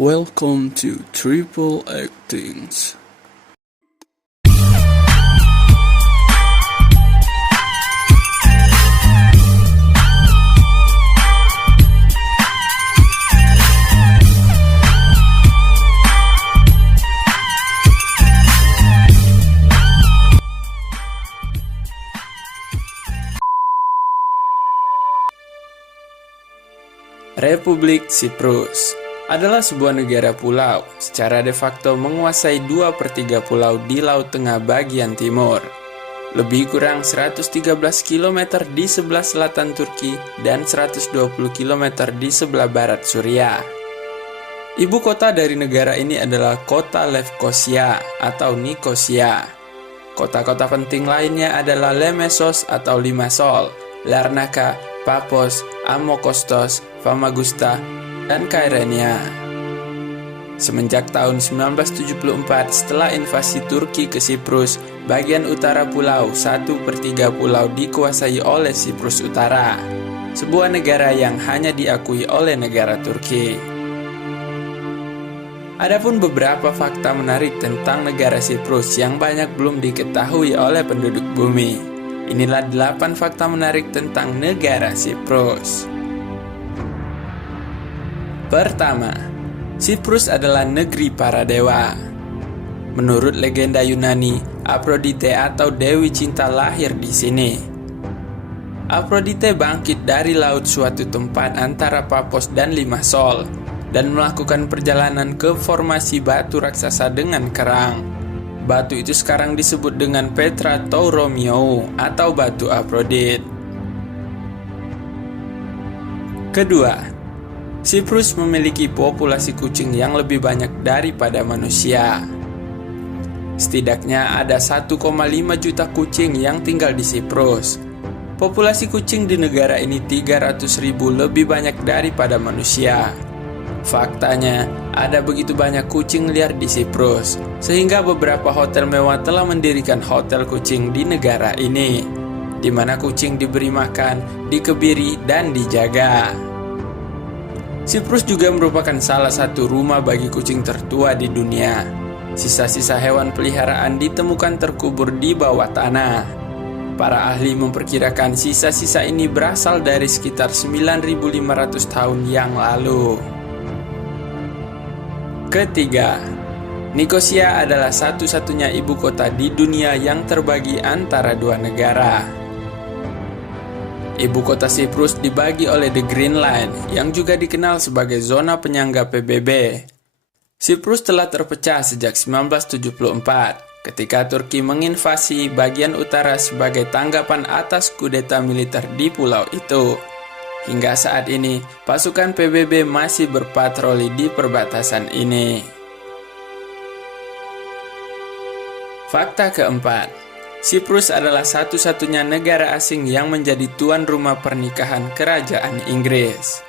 Welcome to Triple Actings. Republik Siprus adalah sebuah negara pulau, secara de facto menguasai 2/3 pulau di Laut Tengah bagian timur. Lebih kurang 113 km di sebelah selatan Turki dan 120 km di sebelah barat Suriah. Ibu kota dari negara ini adalah kota Lefkosia atau Nikosia. Kota-kota penting lainnya adalah Lemesos atau Limassol, Larnaca, Paphos, Amokostos, Famagusta, dan Kyrenia. Semenjak tahun 1974, setelah invasi Turki ke Siprus, bagian utara pulau 1/3 pulau dikuasai oleh Siprus Utara, sebuah negara yang hanya diakui oleh negara Turki. Adapun beberapa fakta menarik tentang negara Siprus yang banyak belum diketahui oleh penduduk bumi. Inilah 8 fakta menarik tentang negara Siprus. Pertama, Siprus adalah negeri para dewa. Menurut legenda Yunani, Aphrodite atau Dewi Cinta lahir di sini. Aphrodite bangkit dari laut suatu tempat antara Paphos dan Limassol dan melakukan perjalanan ke formasi batu raksasa dengan kerang. Batu itu sekarang disebut dengan Petra Touromiou atau batu Aphrodite. Kedua, Siprus memiliki populasi kucing yang lebih banyak daripada manusia. Setidaknya ada 1,5 juta kucing yang tinggal di Siprus. Populasi kucing di negara ini 300.000 lebih banyak daripada manusia. Faktanya, ada begitu banyak kucing liar di Siprus, sehingga beberapa hotel mewah telah mendirikan hotel kucing di negara ini, di mana kucing diberi makan, dikebiri, dan dijaga. Siprus juga merupakan salah satu rumah bagi kucing tertua di dunia. Sisa-sisa hewan peliharaan ditemukan terkubur di bawah tanah. Para ahli memperkirakan sisa-sisa ini berasal dari sekitar 9.500 tahun yang lalu. Ketiga, Nikosia adalah satu-satunya ibu kota di dunia yang terbagi antara dua negara. Ibu kota Siprus dibagi oleh The Green Line yang juga dikenal sebagai zona penyangga PBB. Siprus telah terpecah sejak 1974 ketika Turki menginvasi bagian utara sebagai tanggapan atas kudeta militer di pulau itu. Hingga saat ini, pasukan PBB masih berpatroli di perbatasan ini. Fakta keempat, Siprus adalah satu-satunya negara asing yang menjadi tuan rumah pernikahan Kerajaan Inggris.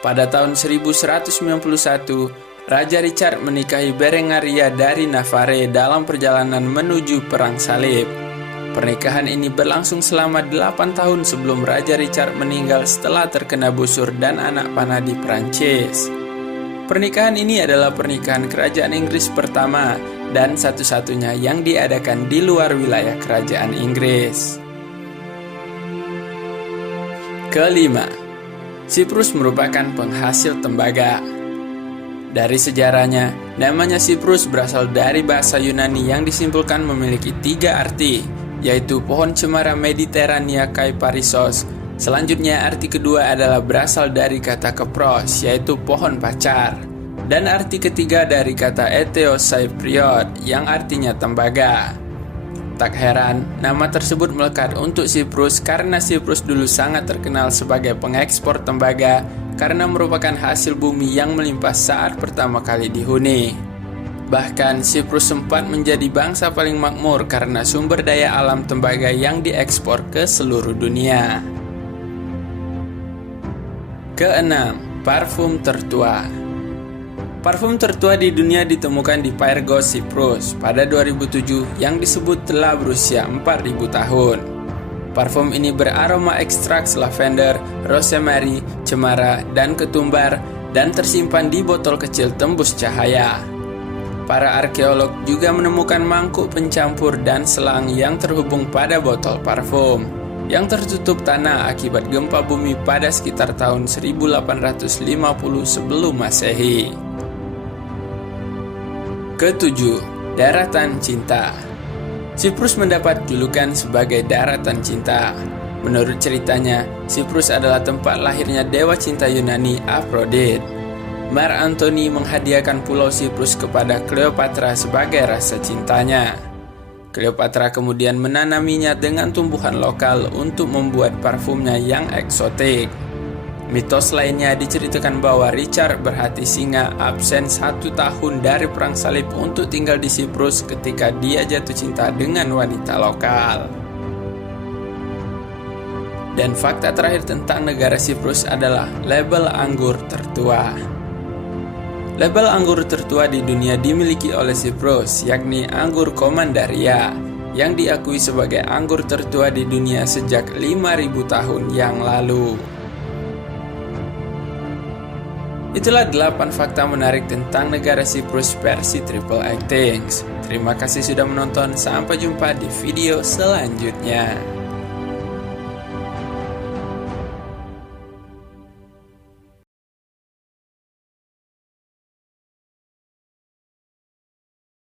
Pada tahun 1191, Raja Richard menikahi Berengaria dari Navarre dalam perjalanan menuju Perang Salib. Pernikahan ini berlangsung selama 8 tahun sebelum Raja Richard meninggal setelah terkena busur dan anak panah di Prancis. Pernikahan ini adalah pernikahan Kerajaan Inggris pertama dan satu-satunya yang diadakan di luar wilayah Kerajaan Inggris. Kelima, Siprus merupakan penghasil tembaga. Dari sejarahnya, namanya Siprus berasal dari bahasa Yunani yang disimpulkan memiliki 3 arti, yaitu pohon cemara Mediterania Kyparissos. Selanjutnya, arti kedua adalah berasal dari kata kepros, yaitu pohon pacar. Dan arti ketiga dari kata Eteocypriot yang artinya tembaga. Tak heran, nama tersebut melekat untuk Siprus karena Siprus dulu sangat terkenal sebagai pengekspor tembaga karena merupakan hasil bumi yang melimpah saat pertama kali dihuni. Bahkan Siprus sempat menjadi bangsa paling makmur karena sumber daya alam tembaga yang diekspor ke seluruh dunia. Keenam, parfum tertua. Parfum tertua di dunia ditemukan di Pyrgos, Siprus pada 2007 yang disebut telah berusia 4.000 tahun. Parfum ini beraroma ekstrak lavender, rosemary, cemara, dan ketumbar dan tersimpan di botol kecil tembus cahaya. Para arkeolog juga menemukan mangkuk pencampur dan selang yang terhubung pada botol parfum yang tertutup tanah akibat gempa bumi pada sekitar tahun 1850 sebelum Masehi. Ketujuh, daratan cinta. Siprus mendapat julukan sebagai daratan cinta. Menurut ceritanya, Siprus adalah tempat lahirnya dewa cinta Yunani Aphrodite. Mar Antony menghadiahkan pulau Siprus kepada Cleopatra sebagai rasa cintanya. Cleopatra kemudian menanaminya dengan tumbuhan lokal untuk membuat parfumnya yang eksotik. Mitos lainnya diceritakan bahwa Richard berhati singa absen 1 tahun dari Perang Salib untuk tinggal di Siprus ketika dia jatuh cinta dengan wanita lokal. Dan fakta terakhir tentang negara Siprus adalah label anggur tertua. Label anggur tertua di dunia dimiliki oleh Siprus, yakni anggur Commandaria, yang diakui sebagai anggur tertua di dunia sejak 5.000 tahun yang lalu. Itulah 8 fakta menarik tentang negara Siprus versi Triple Actings. Terima kasih sudah menonton, sampai jumpa di video selanjutnya.